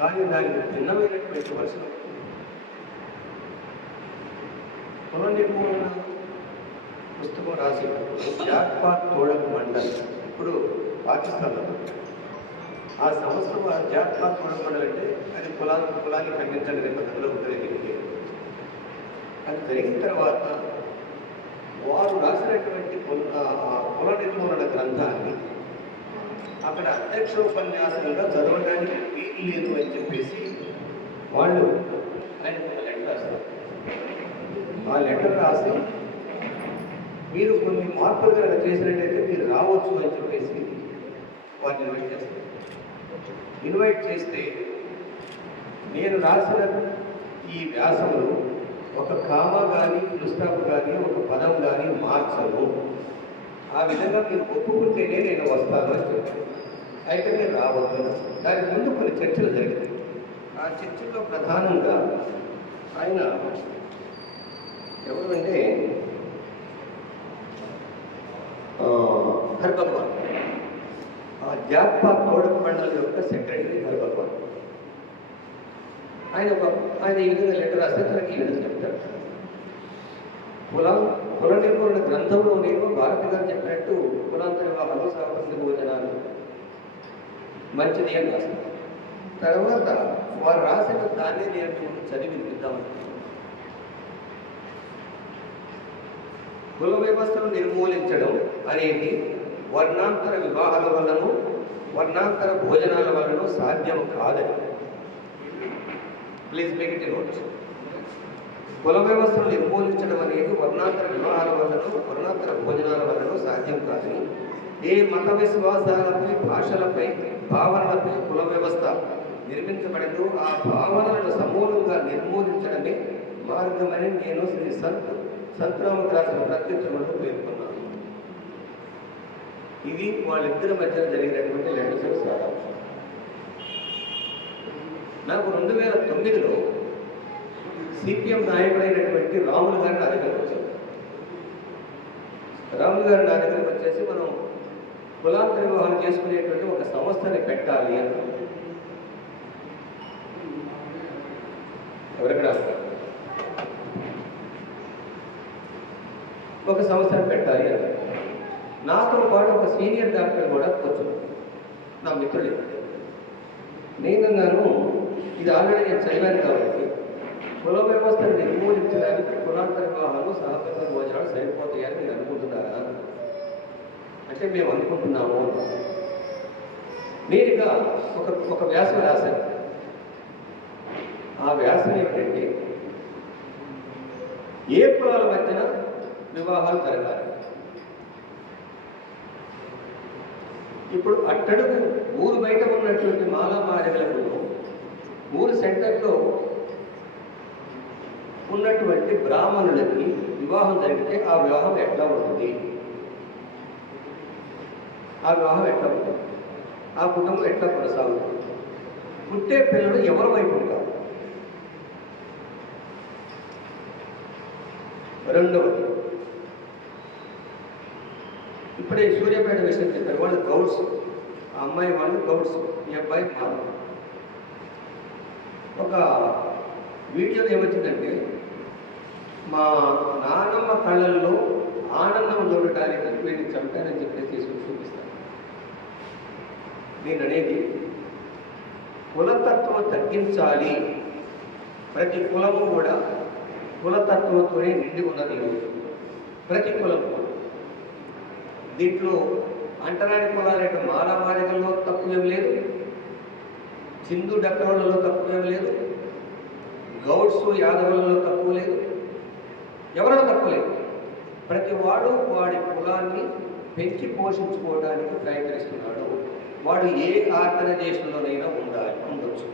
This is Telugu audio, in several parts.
కానీ దానికి భిన్నమైనటువంటి వచనం. కుల నిర్మూలన పుస్తకం రాసేటప్పుడు జాక్పాత్ తోడక్ మండల్. ఇప్పుడు పాకిస్తాన్లో. ఆ సంవత్సరం ఆ జాక్పాత్ తోడక్ మండల్ అంటే అది కులా కులాన్ని ఖండించండి అనే పద్ధతిలో ఉంటుంది అది జరిగిన తర్వాత వారు రాసినటువంటి కుల- ఆ కుల నిర్మూలన గ్రంథాన్ని అక్కడ అధ్యక్ష ఉపన్యాసంగా చదవడానికి లేదు అని చెప్పేసి వాళ్ళు ఆయన లెటర్ రాస్తారు ఆ లెటర్ రాసి మీరు కొన్ని మార్పులు కనుక చేసినట్టయితే మీరు రావచ్చు అని చెప్పేసి వారిని ఇన్వైట్ చేస్తారు. ఇన్వైట్ చేస్తే నేను రాసిన ఈ వ్యాసంలో ఒక కామ కానీ పుస్తకం కానీ ఒక పదం కానీ మార్చను ఆ విధంగా మీరు ఒప్పుకుంటేనే నేను వస్తాను అని చెప్పాను అయితే నేను రావద్దు దానికి ముందు కొన్ని చర్చలు జరిగాయి. ఆ చర్చల్లో ప్రధానంగా ఆయన ఎవరు అంటే ఆ, ఆ జాక్పా కోడక మండలి యొక్క సెక్రటరీ హర్భగవాన్. ఆయన ఒక ఆయన ఈ విధంగా లెటర్ రాస్తే తనకి ఈ విధంగా చెప్తారు. కులం కుల నిర్మూలన గ్రంథంలో నేను భారతి గారు చెప్పినట్టు కులాంతర వివాహాలు సహపంచి భోజనాలు మంచిది అని రాస్తారు తర్వాత వారు రాసిన దాన్ని నేను చదివి వినిపిద్దామని కుల వ్యవస్థను నిర్మూలించడం అనేది వర్ణాంతర వివాహాల వలన వర్ణాంతర భోజనాల వలన సాధ్యం కాదని. ప్లీజ్ మేక్ ఇట్ నోట్ కుల వ్యవస్థను నిర్మూలించడం అనేది వర్ణాంతర వివాహాల వలన వర్ణాంతర భోజనాల వలన సాధ్యం కాదని. ఏ మత విశ్వాసాలపై భాషలపై భావనలపై కుల వ్యవస్థ నిర్మించబడదు ఆ భావనలను సమూలంగా నిర్మూలించడమే మార్గమని నేను శ్రీ సంత్ సంతరామకు రాసిన ప్రత్యుత్తరంలో పేర్కొన్నాను. ఇది వాళ్ళిద్దరి మధ్య జరిగినటువంటి లెటర్స్ సారాంశం. నాకు రెండు వేల తొమ్మిదిలో సిపిఎం నాయకుడైనటువంటి రాములు గారు నా దగ్గరకు వచ్చారు రాములు గారు నా దగ్గరకు వచ్చేసి మనం కులాంతర వివాహాలు చేసుకునేటువంటి ఒక సంస్థని పెట్టాలి అని. ఎవరెక్కడ ఒక సంవత్సరం పెట్టాలి అని. నాతో పాటు ఒక సీనియర్ డాక్టర్ కూడా కూర్చున్నాను నా మిత్రుడే నేనన్నాను ఇది ఆల్రెడీ నేను చదివాను కాబట్టి కుల వ్యవస్థను నిర్మూలించడానికి కులాంతర వివాహాలు సహకార భోజనాలు సరిపోతాయని నేను అనుకుంటున్నారా? అంటే మేము అనుకుంటున్నాము. నేరుగా ఒక ఒక వ్యాసం రాశారు. ఆ వ్యాసం ఏమిటంటే ఏ కులాల మధ్యన వివాహాలు జరగాలి. ఇప్పుడు అట్టడుగు ఊరు బయట ఉన్నటువంటి మాలా మాదిగలకు ఊరు సెంటర్లో ఉన్నటువంటి బ్రాహ్మణులకి వివాహం జరిగితే ఆ వివాహం ఎట్లా ఉంటుంది? ఆ వివాహం ఎట్లా ఉంటుంది ఆ కుటుంబం ఎట్లా కొనసాగుతుంది? పుట్టే పిల్లలు ఎవరి వైపు ఉంటారు? రెండవది ఇప్పుడే సూర్యాపేట విషయం చెప్పారు. వాళ్ళు గౌడ్స్. ఆ అమ్మాయి వాళ్ళు గౌడ్స్ ఈ అబ్బాయి మారు ఒక వీడియోలో ఏమొచ్చిందంటే మా నానమ్మ కళ్ళల్లో ఆనందం చూడటానికి వీడిని చంపానని చెప్పేసి తీసుకుని చూపిస్తాను నేను అనేది కులతత్వం తగ్గించాలి. ప్రతి కులము కూడా కులతత్వంతోనే నిండి ఉన్నది ప్రతి కులం దీంట్లో అంటరాని కులాలైన మానవాళికల్లో తక్కువ ఏం లేదు. సింధు డక్కలలో తక్కువ ఏం లేదు. గౌడ్స్ యాదవులలో తక్కువ లేదు. ఎవరో తక్కువ లేదు? ప్రతి వాడు వాడి కులాన్ని పెంచి పోషించుకోవడానికి ప్రయత్నిస్తున్నాడు. వాడు ఏ ఆర్గనైజేషన్లోనైనా ఉండాలి ఉండొచ్చు.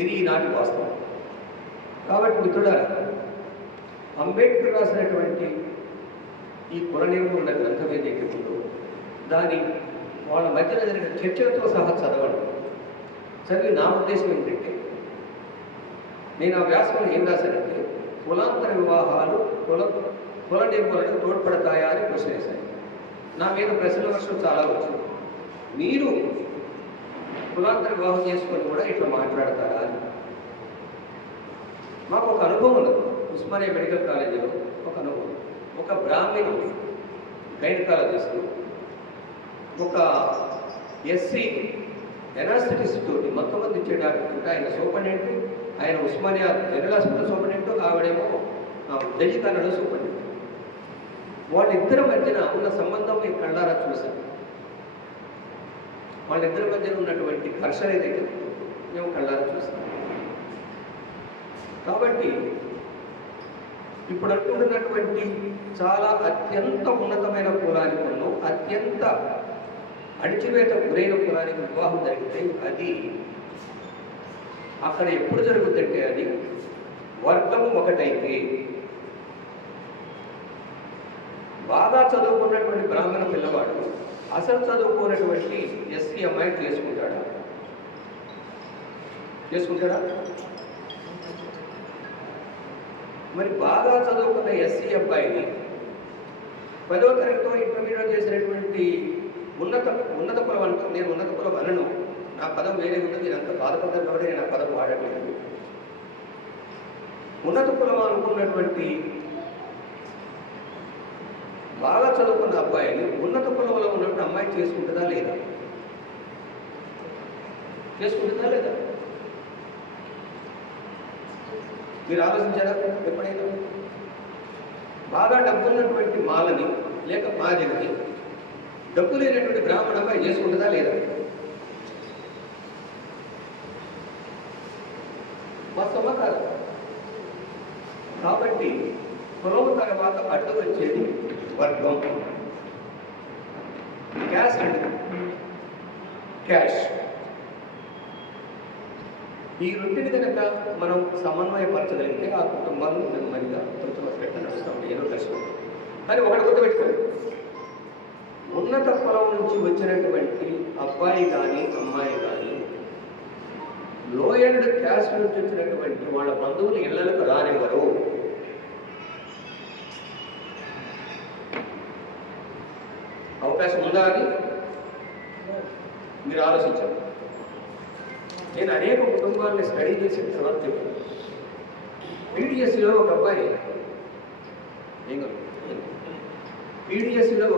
ఇది ఈనాటి వాస్తవం. కాబట్టి మిత్రులారా అంబేద్కర్ రాసినటువంటి ఈ కుల ఉన్న గ్రంథం ఏదైతే ఉందో దాని వాళ్ళ మధ్యన జరిగిన చర్చలతో సహా చదవండి. చదివి నా ఉద్దేశం ఏంటంటే నేను ఆ వ్యాసంలో ఏం రాశానంటే కులాంతర వివాహాలు కుల కుల నిర్మూలనకు తోడ్పడతాయా అని ప్రశ్న వేశాను. నా మీద ప్రశ్నల వర్షం చాలా వచ్చింది. మీరు కులాంతర వివాహం చేసుకొని కూడా ఇట్లా మాట్లాడతారా అని. మాకు ఒక అనుభవం ఉన్నది. ఉస్మానియా మెడికల్ కాలేజీలో ఒక అనుభవం. ఒక బ్రాహ్మణుడు గైనకాలజిస్టు ఒక ఎస్సీ ఎనాస్థిటిస్ట్ తోటి మొత్తమంది ఇచ్చే డాక్టర్ ఉంటే ఆయన సూపరింటెండెంట్ ఆయన ఉస్మానియా జనరల్ హాస్పిటల్ సూపరింటెండెంట్ ఆవిడేమో ఆ, సూపరింటెండెంట్. వాళ్ళిద్దరి మధ్యన ఉన్న సంబంధం మేము కళ్ళారా చూసాం వాళ్ళిద్దరి మధ్యన ఉన్నటువంటి ఘర్షణ ఏదైతే మేము కళ్ళారు చూస్తాం. కాబట్టి ఇప్పుడు అనుకుంటున్నటువంటి చాలా అత్యంత ఉన్నతమైన కులానికి అత్యంత అణిచివేత గురైన కులానికి వివాహం జరిగితే అది అక్కడ ఎప్పుడు జరుగుతుందంటే అది వర్గం ఒకటైతే బాగా చదువుకున్నటువంటి బ్రాహ్మణ పిల్లవాడు అసలు చదువుకున్నటువంటి ఎస్సీ అమ్మాయిని చేసుకుంటాడా? చేసుకుంటాడా? మరి బాగా చదువుకున్న ఎస్సీ అబ్బాయిని పదో తరగతితో ఇంటర్మీడియట్ చేసినటువంటి ఉన్నత ఉన్నత కులం అంటూ నేను ఉన్నత కులం అనను నా పదం వేరే ఉంది నేను అంత బాధపడ్డాను కాబట్టి నేను ఆ పదం వాడట్లేదు. ఉన్నత కులం అనుకున్నటువంటి బాగా చదువుకున్న అబ్బాయిని ఉన్నత కులంలో ఉన్నప్పుడు అమ్మాయి చేసుకుంటుందా లేదా? చేసుకుంటుందా లేదా? మీరు ఆలోచించారా ఎప్పుడైనా? బాగా డబ్బున్నటువంటి మాలని లేక మాదిని డబ్బు లేనటువంటి బ్రాహ్మణ అమ్మాయి చేసుకుంటుందా లేదా వాస్తవమా కాదా కాబట్టి కులం తర్వాత అడ్డు వచ్చేది వర్గం. క్యాష్ అండ్ క్యాష్ ఈ రెండింటి కనుక మనం సమన్వయపరచగలిగితే ఆ కుటుంబాలు నెమ్మదిగా తృప్తిపరచగట్టు నడుస్తూ ఉంటాయి. ఏదో కష్టం కానీ ఒకటి గుర్తుపెట్టుకోండి. ఉన్నత కులం నుంచి వచ్చినటువంటి అబ్బాయి కానీ అమ్మాయి కానీ లోయర్డ్ క్యాస్ట్ నుంచి వచ్చినటువంటి వాళ్ళ బంధువులు ఇళ్ళకు రానివ్వరు. అవకాశం ఉందా అని మీరు ఆలోచించండి. నేను అనేక కుటుంబాలని స్టడీ చేసిన తర్వాత చెప్పాను. ఒక అబ్బాయి ఏం కాదు.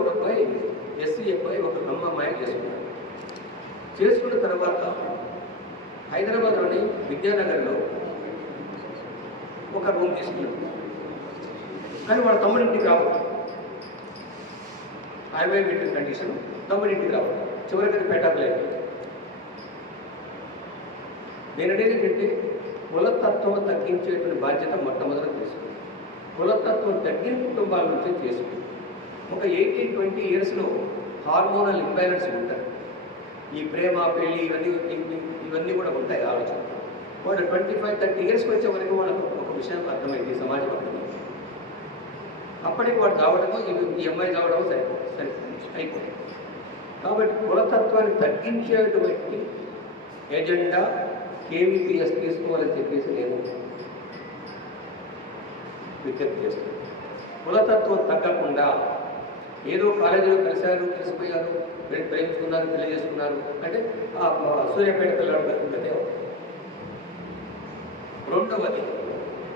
ఒక అబ్బాయి ఎస్సీ అబ్బాయి ఒక అమ్మ మాయం చేసుకున్నాడు. చేసుకున్న తర్వాత హైదరాబాద్లోని విద్యానగర్లో ఒక రూమ్ తీసుకున్నాడు. కానీ వాళ్ళ తమ్ముడింటికి రావద్దు హైవే మీటర్ కండిషన్ ఇంటికి రావడం చివరికి అది పెట్టలేదు నేను కులతత్వం తగ్గించేటువంటి బాధ్యత మొట్టమొదట తీసుకుంది. కులతత్వం తగ్గిన కుటుంబాల నుంచి చేసుకుంది. ఒక ఎయిటీన్ ట్వంటీ ఇయర్స్లో హార్మోనల్ ఇంబ్యాలెన్స్ ఉంటాయి ఈ ప్రేమ పెళ్ళి ఇవన్నీ ఇవన్నీ కూడా ఉంటాయి ఆలోచన వాళ్ళు ట్వంటీ ఫైవ్ థర్టీ ఇయర్స్కి వచ్చే వరకు వాళ్ళకు ఒక విషయం అర్థమైంది సమాజం అప్పటికి వాడు కావడము ఈ- ఈ అమ్మాయి కావడము సరిపోతుంది అయిపోయింది. కాబట్టి కులతత్వాన్ని తగ్గించేటువంటి ఎజెండా కేవీపీఎస్ తీసుకోవాలని చెప్పేసి నేను విజ్ఞప్తి చేస్తున్నాను. కులతత్వం తగ్గకుండా ఏదో కాలేజీలో కలిశారు కలిసిపోయారు ప్రేమించుకున్నారు పెళ్ళి చేసుకున్నారు అంటే ఆ సూర్యాపేట పిల్లలు పెద్దదే రెండవది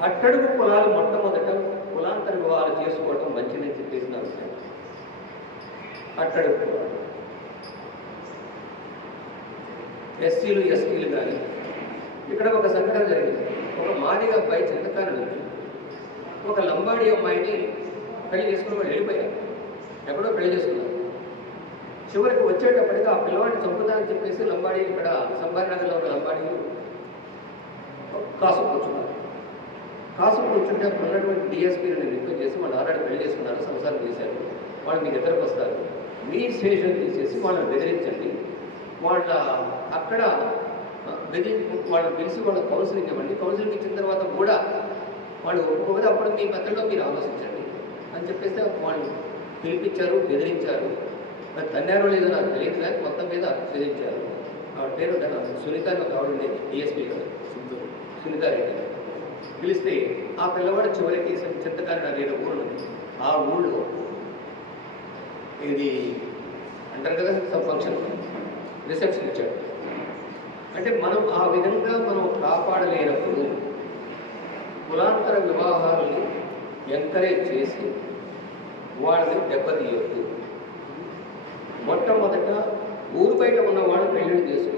అట్టడుగు కులాలు మొట్టమొదట కులాంతర వివాహాలు చేసుకోవడం మంచిదని చెప్పేసి నా అభిప్రాయం అట్టడుగు ఎస్సీలు ఎస్టీలు కానీ ఇక్కడ ఒక సంఘటన జరిగింది. ఒక మాదిగ అబ్బాయి చింతకాని ఒక లంబాడి అమ్మాయిని పెళ్ళి చేసుకుని వాళ్ళు వెళ్ళిపోయారు. ఎక్కడో పెళ్ళి చేసుకున్నారు. చివరికి వచ్చేటప్పటికి ఆ పిల్లవాడిని చంపుతానని చెప్పేసి లంబాడీ ఇక్కడ సంబారి నగర్లో ఉన్న లంబాడీలు కాసుకొచ్చున్నారు కూర్చున్నారు కూర్చుంటే అక్కడ ఉన్నటువంటి డిఎస్పీని రిక్వెస్ట్ చేసి వాళ్ళు ఆనాడు పెళ్ళి చేసుకున్నారు సంసారం చేశారు. వాళ్ళు మీ దగ్గరకు వస్తారు. మీ స్టేషన్ తీసేసి వాళ్ళని బెదిరించండి. వాళ్ళ అక్కడ బెదిరి వాళ్ళని పిలిచి వాళ్ళ కౌన్సిలింగ్ ఇవ్వండి. కౌన్సిలింగ్ ఇచ్చిన తర్వాత కూడా వాళ్ళు ఒప్పుకోకపోతే అప్పుడు మీ మధ్యలో మీరు ఆలోచించండి అని చెప్పేసి వాళ్ళు పిలిపించారు బెదిరించారు. మరి తన్నారో లేదో నాకు తెలియదు కానీ మొత్తం మీద బెదిరించారు. ఆవిడ పేరు సునీత అని ఆవిడ ఉండేది డిఎస్పీ కదా సునీతారెడ్డి పిలిస్తే ఆ పిల్లవాడు చివరికి చింతకాని అనే ఊరు ఆ ఊళ్ళో ఇది అంటారు కదా సబ్ ఫంక్షన్ రిసెప్షన్ ఇచ్చాడు. అంటే మనం ఆ విధంగా మనం కాపాడలేనప్పుడు కులాంతర వివాహాలని ఎంకరేజ్ చేసి వాళ్ళని దెబ్బతీయొద్దు. మొట్టమొదట ఊరు బయట ఉన్న వాళ్ళు పెళ్ళిళ్ళు చేసుకుంటారు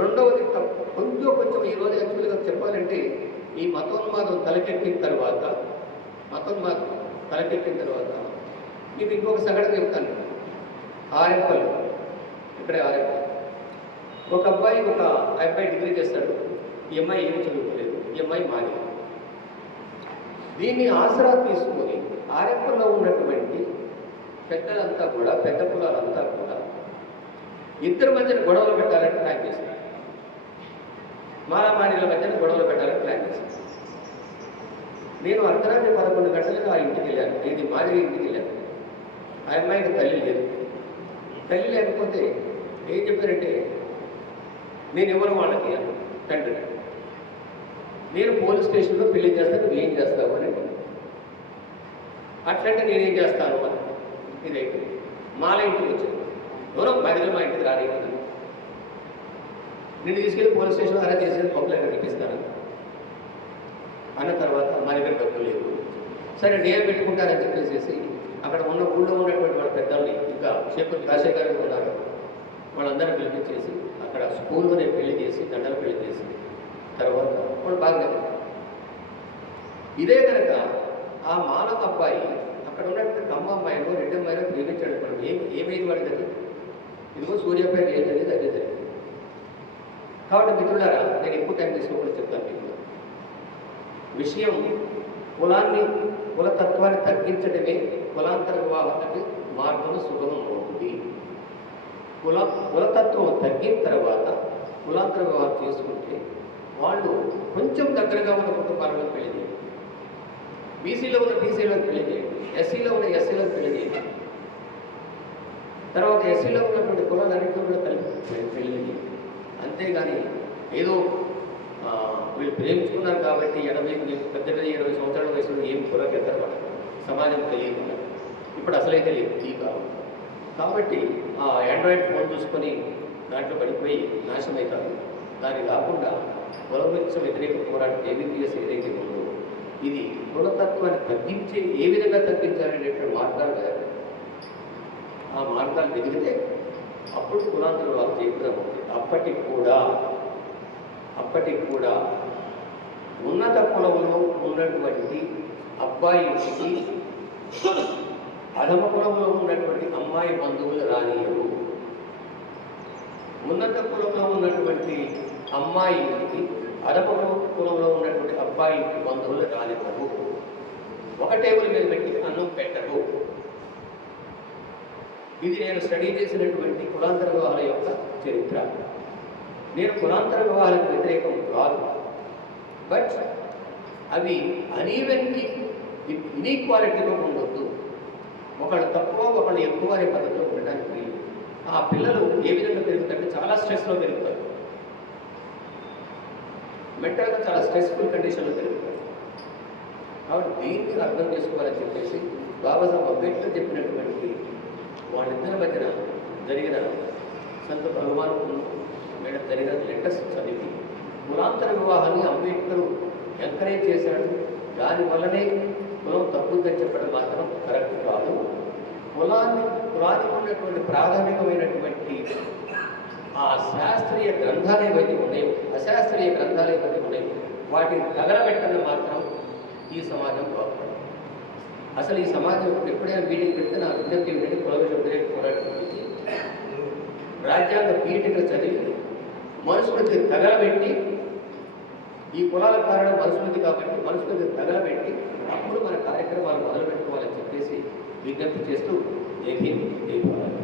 రెండవది కొంచెం కొంచెం ఈరోజు యాక్చువల్గా చెప్పాలంటే ఈ మతోన్మాదం తలకెక్కిన తర్వాత మతోన్మాదం తలకెక్కిన తర్వాత మీకు ఇంకొక సంఘటన చెప్తాను. ఆర్ఎంపల్ ఇక్కడే ఆర్ఎంపల్ ఒక అబ్బాయి ఒక అబ్బాయి డిగ్రీ చేస్తాడు. ఈ అమ్మాయి ఏమి చదువుకోలేదు. ఈ అమ్మాయి మాది దీన్ని ఆసరా తీసుకొని ఆర్ఎంపల్లో ఉన్నటువంటి పెద్దలంతా కూడా పెద్ద కులాలంతా కూడా ఇద్దరి మధ్యన గొడవలు పెట్టాలని ప్లాన్ చేశారు. మాలామానిల మధ్యన గొడవలు పెట్టాలని ప్లాన్ చేశాను నేను అర్ధరాత్రి పదకొండు గంటలకు ఆ ఇంటికి వెళ్ళాను. ఇది మాదిరి ఇంటికి వెళ్ళాను. ఆ అమ్మాయికి తల్లి లేదు. తల్లి లేకపోతే ఏం చెప్పారంటే నేను ఎవరు వాళ్ళకి తండ్రి. నేను పోలీస్ స్టేషన్లో పెళ్ళి చేస్తాను నువ్వు ఏం చేస్తావు? అని అట్లంటే నేనేం చేస్తాను? అని ఇదైతే మాల ఇంటికి వచ్చాను. ఎవరో బదిలీ మా ఇంటికి రాలేదు. నేను తీసుకెళ్ళి పోలీస్ స్టేషన్ అరెస్ట్ చేసేది కంప్లైంట్ ఎక్కడ తెప్పిస్తాను అన్న తర్వాత మా దగ్గర డబ్బులు లేవు సరే నేను పెట్టుకుంటానని చెప్పేసి అక్కడ ఉన్న ఊళ్ళో ఉన్నటువంటి వాళ్ళ పెద్దల్ని ఇంకా షేపుల్ రాజశేఖర్ గారు ఉన్నారు. వాళ్ళందరినీ పిలిపించేసి అక్కడ స్కూల్లోనే పెళ్ళి చేసి దండలు పెళ్ళి చేసి తర్వాత వాళ్ళు బాగా ఇదే కనుక ఆ మానవ అబ్బాయి అక్కడ ఉన్నటువంటి కమ్మ అమ్మాయిలో రెడ్డి అమ్మాయిలో ప్రేమించాడు మనం ఏం ఏమైంది వాడి దగ్గర? ఇదిగో సూర్యాపేట ఏం జరిగింది అదే జరిగింది కాబట్టి మిత్రులారా నేను ఎక్కువ టైం తీసుకోకుండా చెప్తాను మీకు. విషయం కులాన్ని కులతత్వాన్ని తగ్గించడమే కులాంతర వివాహానికి మార్గం సుగమం అవుతుంది. కుల కులతత్వం తగ్గిన తర్వాత కులాంతర వివాహం చేసుకుంటే వాళ్ళు కొంచెం దగ్గరగా ఉన్న కుటుంబాలను పెళ్ళి చేయండి బీసీలో ఉన్న బీసీలను పెళ్ళి చేయండి ఎస్సీలో ఉన్న ఎస్సీలను పెళ్ళి చేయండి తర్వాత ఎస్సీలో ఉన్నటువంటి కులాలన్నింటిలో కూడా కలిపి పెళ్ళి చేయండి అంతేగాని ఏదో వీళ్ళు ప్రేమించుకున్నారు కాబట్టి ఎనభై పెద్ద పెద్ద ఇరవై సంవత్సరాల వయసులో ఏం కులకెత్తారు వాళ్ళు? సమాజం తెలియకుండా. ఇప్పుడు అసలైతే లేదు ఈ కాలం. కాబట్టి ఆ ఆండ్రాయిడ్ ఫోన్ చూసుకొని దాంట్లో పడిపోయి నాశనం అవుతారు దాని కాకుండా కులవృక్ష వ్యతిరేక పోరాటం ఏబిపిఎస్ ఏదైతే ఉందో ఇది కులతత్వాన్ని తగ్గించే ఏ విధంగా తగ్గించాలనేటువంటి మార్గాలు కదా ఆ మార్గాలు వెతికితే అప్పుడు కులాంతరం వాళ్ళు చేయడం అప్పటికి కూడా అప్పటికి కూడా ఉన్నత కులంలో ఉన్నటువంటి అబ్బాయికి అధమ కులంలో ఉన్నటువంటి అమ్మాయి బంధువులు రానియరు ఉన్నత కులంలో ఉన్నటువంటి అమ్మాయికి అధమ కులంలో ఉన్నటువంటి అబ్బాయికి బంధువులు రానివ్వరు. ఒక టేబుల్ మీద పెట్టి అన్నం పెట్టరు. ఇది నేను స్టడీ చేసినటువంటి కులాంతర వాళ్ళ యొక్క చరిత్ర. నేను కులాంతర వివాహాలకు వ్యతిరేకం కాదు. బట్ అవి అనీవెన్కి ఇనీక్వాలిటీలో ఉండొద్దు. ఒకళ్ళు తక్కువ ఒకళ్ళు ఎక్కువ అనే పద్ధతిలో ఉండడానికి ఆ పిల్లలు ఏ విధంగా పెరుగుతారంటే చాలా స్ట్రెస్లో పెరుగుతారు. మెంటల్గా చాలా స్ట్రెస్ఫుల్ కండిషన్లో పెరుగుతారు. కాబట్టి దీన్ని అర్థం చేసుకోవాలని చెప్పేసి బాబాసాహెబ్ అంబేద్కర్ చెప్పినటువంటి వాళ్ళిద్దరి మధ్యన జరిగిన సంత భగవాన్ మేడం జరిగిన లెటర్స్ చదివి కులాంతర వివాహాన్ని అంబేద్కర్ ఎంకరేజ్ చేశాడు. దానివల్లనే కులం తప్పుందని చెప్పడం మాత్రం కరెక్ట్ కాదు. కులాన్ని కులానికి ఉన్నటువంటి ప్రాథమికమైనటువంటి ఆ శాస్త్రీయ గ్రంథాలు ఏవైతే ఉన్నాయో. అశాస్త్రీయ గ్రంథాలు ఏవైతే ఉన్నాయో. వాటిని తగలబెట్టడం మాత్రం ఈ సమాజం బాగుపడదు. అసలు ఈ సమాజం ఎప్పుడైనా మీటింగ్ పెడితే నా విజ్ఞప్తి ఏంటంటే కుల వ్యతిరేక పోరాటం రాజ్యాంగ పీఠికలు చదివి మనుషులకి తగలబెట్టి ఈ కులాల కారణం మనుషులది కాబట్టి మనుషులకి తగలబెట్టి అప్పుడు మన కార్యక్రమాలు మొదలు పెట్టుకోవాలని చెప్పేసి విజ్ఞప్తి చేస్తూ ఏకీ దీపావళి